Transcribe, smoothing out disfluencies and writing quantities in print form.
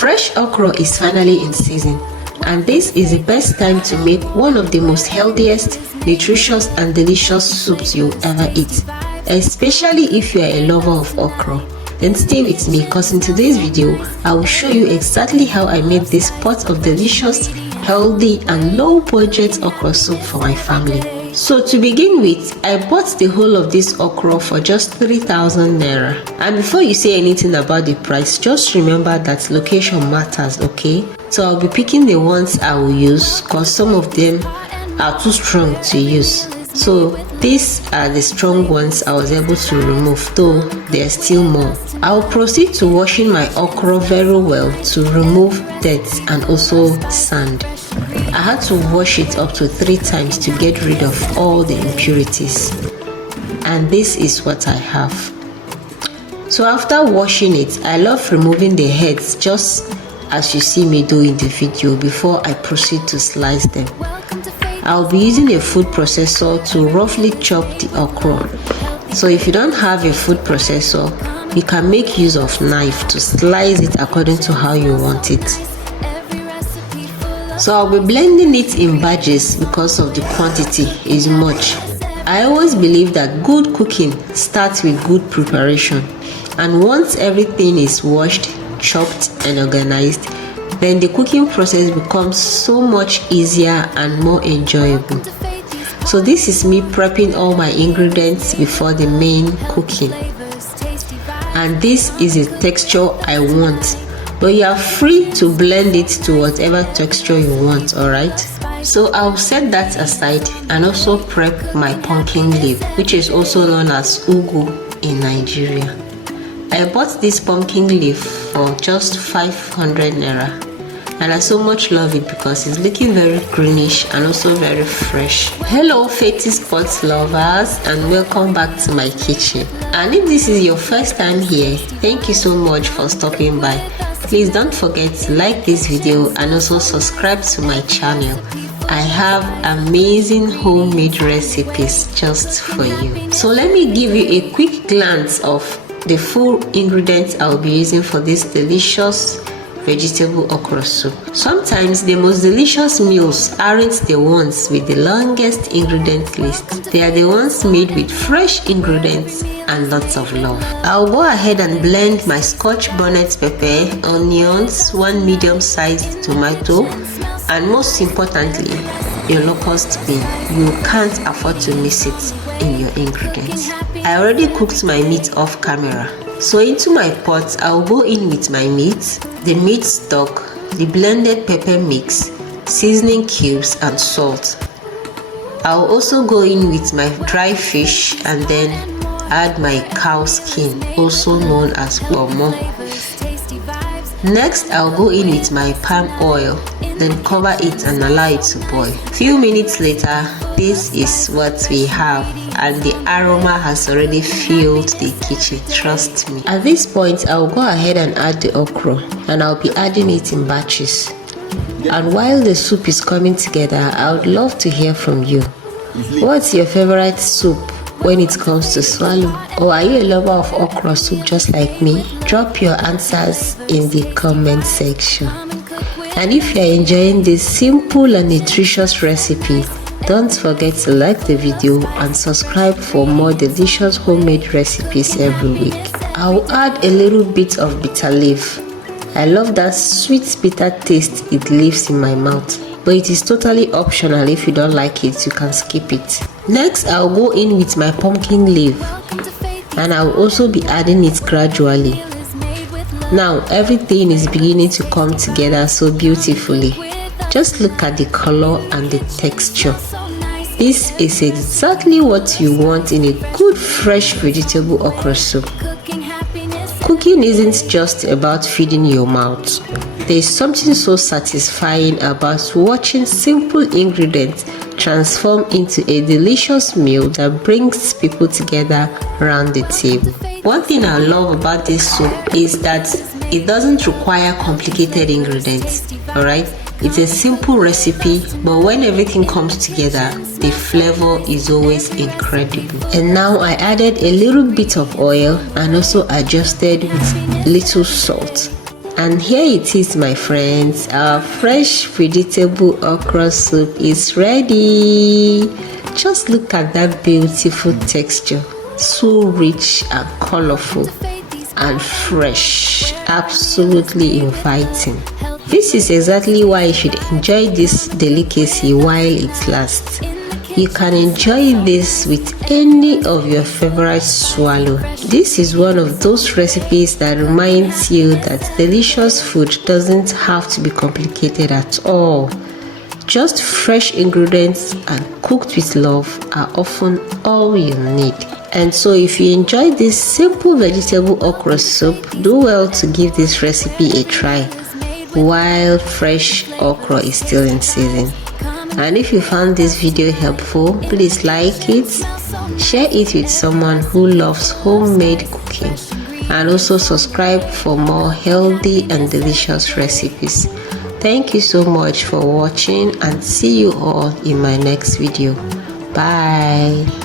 Fresh okra is finally in season, and this is the best time to make one of the most healthiest, nutritious and delicious soups you'll ever eat, especially if you are a lover of okra. Then stay with me, because in today's video I will show you exactly how I made this pot of delicious, healthy and low budget okra soup for my family. So to begin with, I bought the whole of this okra for just 3,000 naira. And before you say anything about the price, just remember that location matters, okay? So I'll be picking the ones I will use because some of them are too strong to use. So these are the strong ones I was able to remove, though there are still more. I'll proceed to washing my okra very well to remove dirt and also sand. I had to wash it up to 3 times to get rid of all the impurities, and this is what I have. So after washing it, I love removing the heads just as you see me do in the video before I proceed to slice them. I'll be using a food processor to roughly chop the okra. So if you don't have a food processor, you can make use of knife to slice it according to how you want it. So I'll be blending it in batches because of the quantity is much. I always believe that good cooking starts with good preparation, and once everything is washed, chopped and organized, then the cooking process becomes so much easier and more enjoyable. So this is me prepping all my ingredients before the main cooking, and this is the texture I want, but you are free to blend it to whatever texture you want. Alright, so I'll set that aside and also prep my pumpkin leaf, which is also known as ugu in Nigeria. I bought this pumpkin leaf for just 500 naira, and I so much love it because it's looking very greenish and also very fresh. Hello Faithy sports lovers, and welcome back to my kitchen. And if this is your first time here, thank you so much for stopping by. Please don't forget to like this video and also subscribe to my channel. I have amazing homemade recipes just for you. So let me give you a quick glance of the full ingredients I'll be using for this delicious vegetable okra soup. Sometimes the most delicious meals aren't the ones with the longest ingredient list. They are the ones made with fresh ingredients and lots of love. I'll go ahead and blend my scotch bonnet pepper, onions, 1 medium-sized tomato, and most importantly, your locust bean. You can't afford to miss it in your ingredients. I already cooked my meat off camera. So into my pot, I'll go in with my meat, the meat stock, the blended pepper mix, seasoning cubes and salt. I'll also go in with my dry fish and then add my cow skin, also known as pomo. Next, I'll go in with my palm oil, then cover it and allow it to boil. Few minutes later, this is what we have, and the aroma has already filled the kitchen, trust me. At this point, I'll go ahead and add the okra, and I'll be adding it in batches. And while the soup is coming together, I would love to hear from you. What's your favorite soup when it comes to swallow? Or are you a lover of okra soup just like me? Drop your answers in the comment section. And if you are enjoying this simple and nutritious recipe, don't forget to like the video and subscribe for more delicious homemade recipes every week. I'll add a little bit of bitter leaf. I love that sweet bitter taste it leaves in my mouth, but it is totally optional. If you don't like it, you can skip it. Next, I'll go in with my pumpkin leaf, and I'll also be adding it gradually. Now everything is beginning to come together so beautifully. Just look at the color and the texture. This is exactly what you want in a good fresh vegetable okra soup. Cooking isn't just about feeding your mouth. There is something so satisfying about watching simple ingredients transform into a delicious meal that brings people together around the table. One thing I love about this soup is that it doesn't require complicated ingredients, alright? It's a simple recipe, but when everything comes together, the flavor is always incredible. And now I added a little bit of oil and also adjusted with little salt. And here it is, my friends. Our fresh vegetable okra soup is ready. Just look at that beautiful texture. So rich and colorful and fresh. Absolutely inviting. This is exactly why you should enjoy this delicacy while it lasts. You can enjoy this with any of your favorite swallow. This is one of those recipes that reminds you that delicious food doesn't have to be complicated at all. Just fresh ingredients and cooked with love are often all you need. And so if you enjoy this simple vegetable okra soup, do well to give this recipe a try while fresh okra is still in season. And if you found this video helpful, please like it, share it with someone who loves homemade cooking, and also subscribe for more healthy and delicious recipes. Thank you so much for watching, and see you all in my next video. Bye.